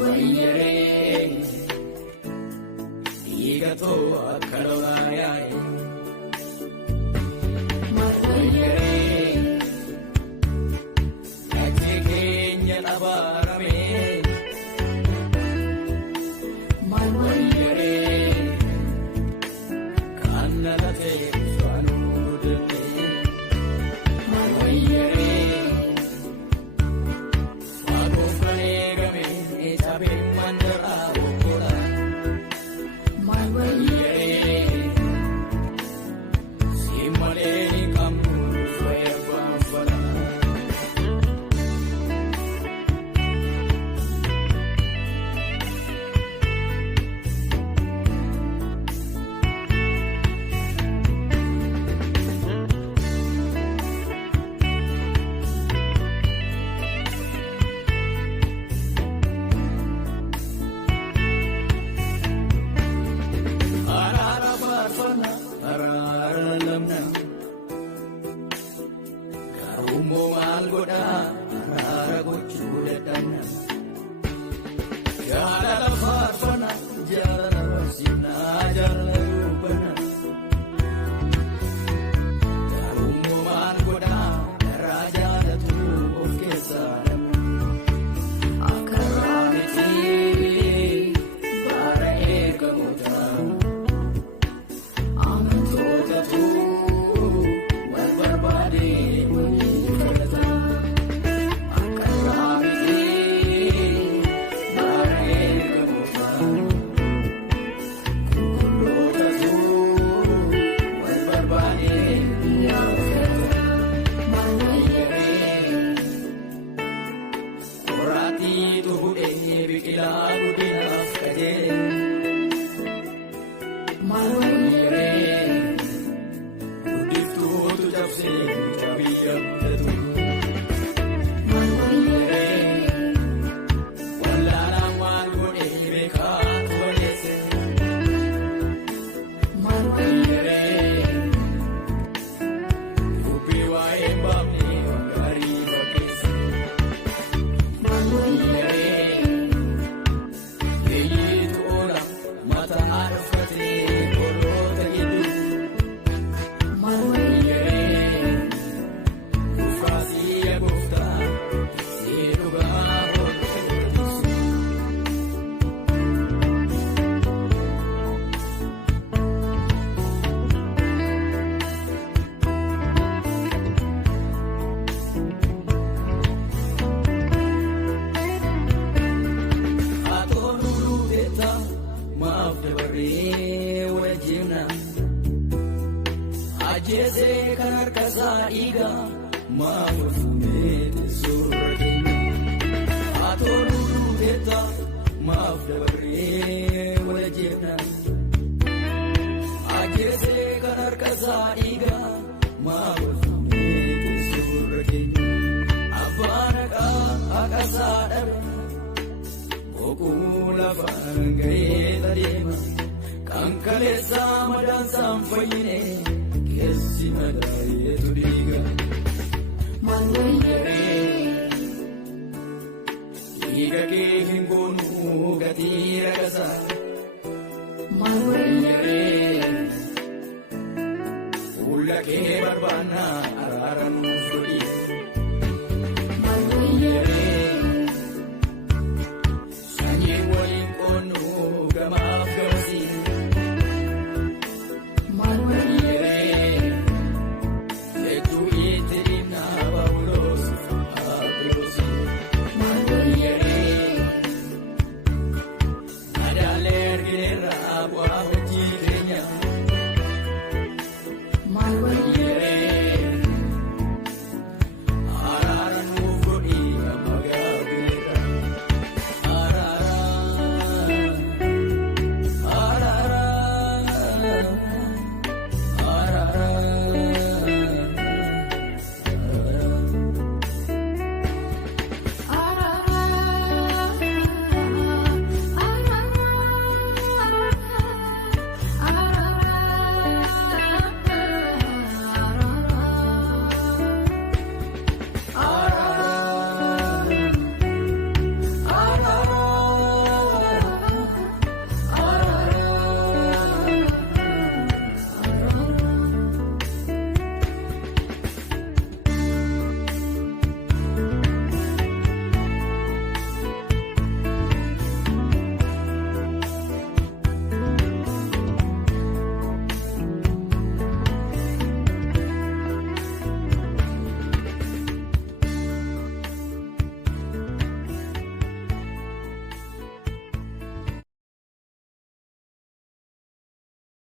wayyaree dhiigatoo akka lolaa yaa'e maal wayyaree dhagee keenya dhabaarame maal wayyaree kan nalatee faanuu darbee maal wayyaree faagoo faneegame eetabee mandaraa boqola maal wayyaree si malee ni kamnu fayyabaan fala. Garummoo maal godhaa araara gochuu dadhabna jaalala faarfana jaalala barsiifnaa jaalala dubbana garummoo maal godhaa irraa jaalatu of keessaa dhabna akka raamitii baara eegamoota amantootatu wal barbaadee biqilaa guddinaaf qajeele maal wayyaree guddiftuutu cabsee biyya guddatu maal wayyaree wallaalaan maal godhee beekaa toleesse maal wayyaree dubbii waa'ee baafnee gaarii fakkeesse maal wayyaree ajjeesee kan harkasaa dhiigaa maaf fuunee suuraa keenya haatoo duuteetta maaf dabaree wal jeefna ajjeesee kan harkasaa dhiigaa maaf fuunee suuraa keenya abbaan haqasaa dhabe boquu lafaan ga'ee tadeema kan kaleessaa madaansaan fayyine. Keessi madaayeetu dhiiga maal wayyaree dhiiga kee hin goonuu gatii ragasaa maal wayyaree fuula kee barbaannaa araaran